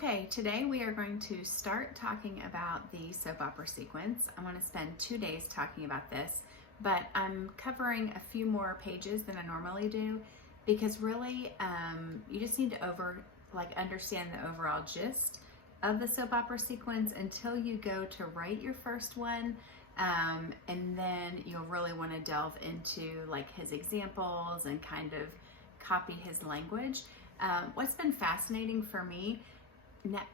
Okay, today we are going to start talking about the soap opera sequence. I want to spend 2 days talking about this, but I'm covering a few more pages than I normally do because really you just need to understand the overall gist of the soap opera sequence until you go to write your first one, and then you'll really want to delve into like his examples and kind of copy his language. What's been fascinating for me,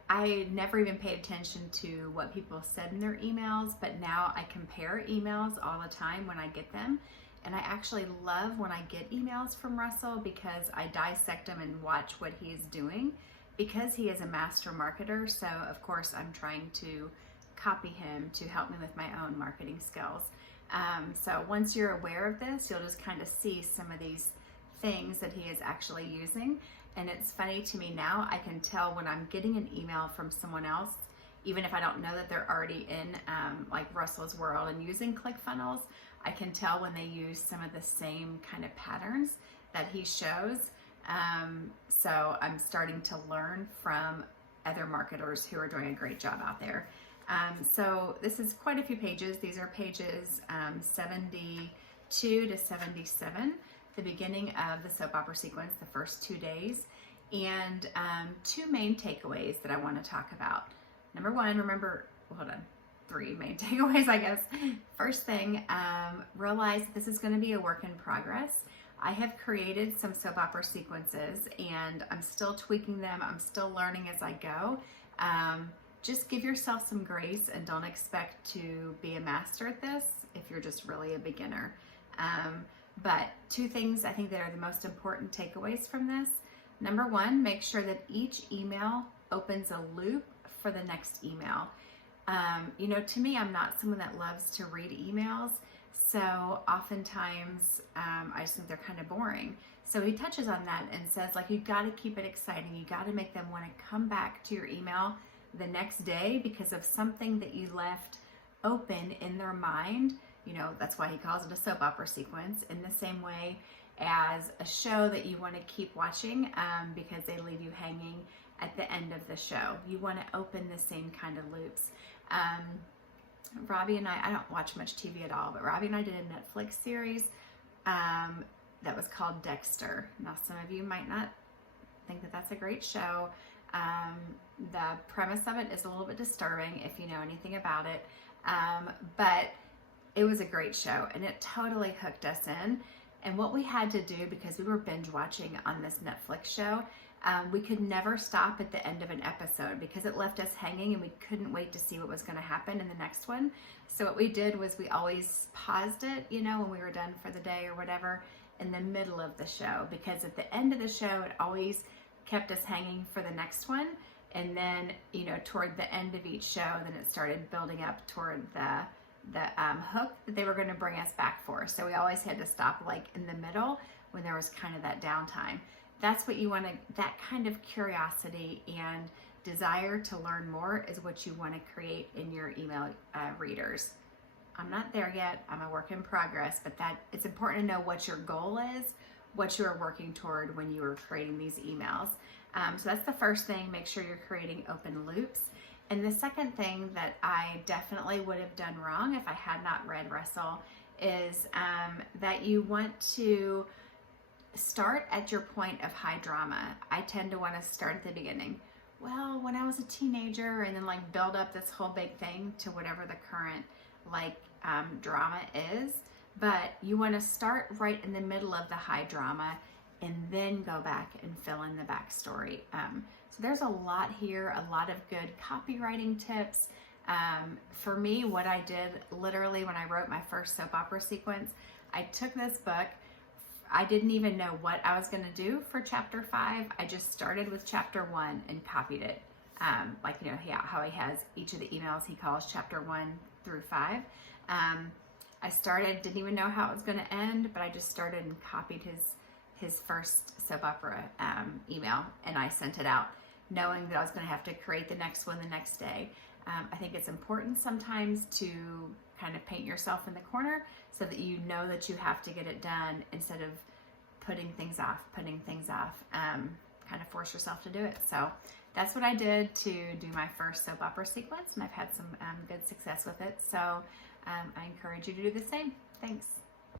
I never even paid attention to what people said in their emails, but now I compare emails all the time when I get them. And I actually love when I get emails from Russell because I dissect them and watch what he's doing because he is a master marketer. So of course I'm trying to copy him to help me with my own marketing skills. So once you're aware of this, you'll just kind of see some of these things that he is actually using. And it's funny to me now, I can tell when I'm getting an email from someone else, even if I don't know that they're already in like Russell's world and using ClickFunnels, I can tell when they use some of the same kind of patterns that he shows. So I'm starting to learn from other marketers who are doing a great job out there. So this is quite a few pages. These are pages 72 to 77. The beginning of the soap opera sequence, the first 2 days, and two main takeaways that I want to talk about. Number one, three main takeaways, I guess. First thing, realize this is going to be a work in progress. I have created some soap opera sequences and I'm still tweaking them. I'm still learning as I go. Just give yourself some grace and don't expect to be a master at this if you're just really a beginner. But two things I think that are the most important takeaways from this. Number one, make sure that each email opens a loop for the next email. To me, I'm not someone that loves to read emails, so oftentimes I just think they're kind of boring. So he touches on that and says, like, you got to keep it exciting. You got to make them want to come back to your email the next day because of something that you left open in their mind. That's why he calls it a soap opera sequence, in the same way as a show that you want to keep watching because they leave you hanging at the end of the show. You want to open the same kind of loops. Robbie and I don't watch much TV at all, but Robbie and I did a Netflix series that was called Dexter. Now, some of you might not think that that's a great show. The premise of it is a little bit disturbing if you know anything about it, but it was a great show and it totally hooked us in. And what we had to do, because we were binge watching on this Netflix show, we could never stop at the end of an episode because it left us hanging and we couldn't wait to see what was going to happen in the next one. So what we did was we always paused it, when we were done for the day or whatever, in the middle of the show, because at the end of the show, it always kept us hanging for the next one. And then, toward the end of each show, then it started building up toward the hook that they were going to bring us back for. So we always had to stop like in the middle when there was kind of that downtime. That's what you want to, that kind of curiosity and desire to learn more is what you want to create in your email readers. I'm not there yet. I'm a work in progress, but it's important to know what your goal is, what you are working toward when you are creating these emails. So that's the first thing. Make sure you're creating open loops. And the second thing that I definitely would have done wrong if I had not read Russell is that you want to start at your point of high drama. I tend to want to start at the beginning. Well, when I was a teenager, and then like build up this whole big thing to whatever the current drama is. But you want to start right in the middle of the high drama and then go back and fill in the backstory. So there's a lot here, a lot of good copywriting tips. For me, what I did literally when I wrote my first soap opera sequence, I took this book. I didn't even know what I was going to do for chapter 5. I just started with chapter 1 and copied it. How he has each of the emails he calls chapter 1 through 5. I started, didn't even know how it was going to end, but I just started and copied his first soap opera email, and I sent it out knowing that I was going to have to create the next one the next day. I think it's important sometimes to kind of paint yourself in the corner so that you know that you have to get it done instead of putting things off. kind of force yourself to do it. So that's what I did to do my first soap opera sequence, and I've had some good success with it. So I encourage you to do the same. Thanks.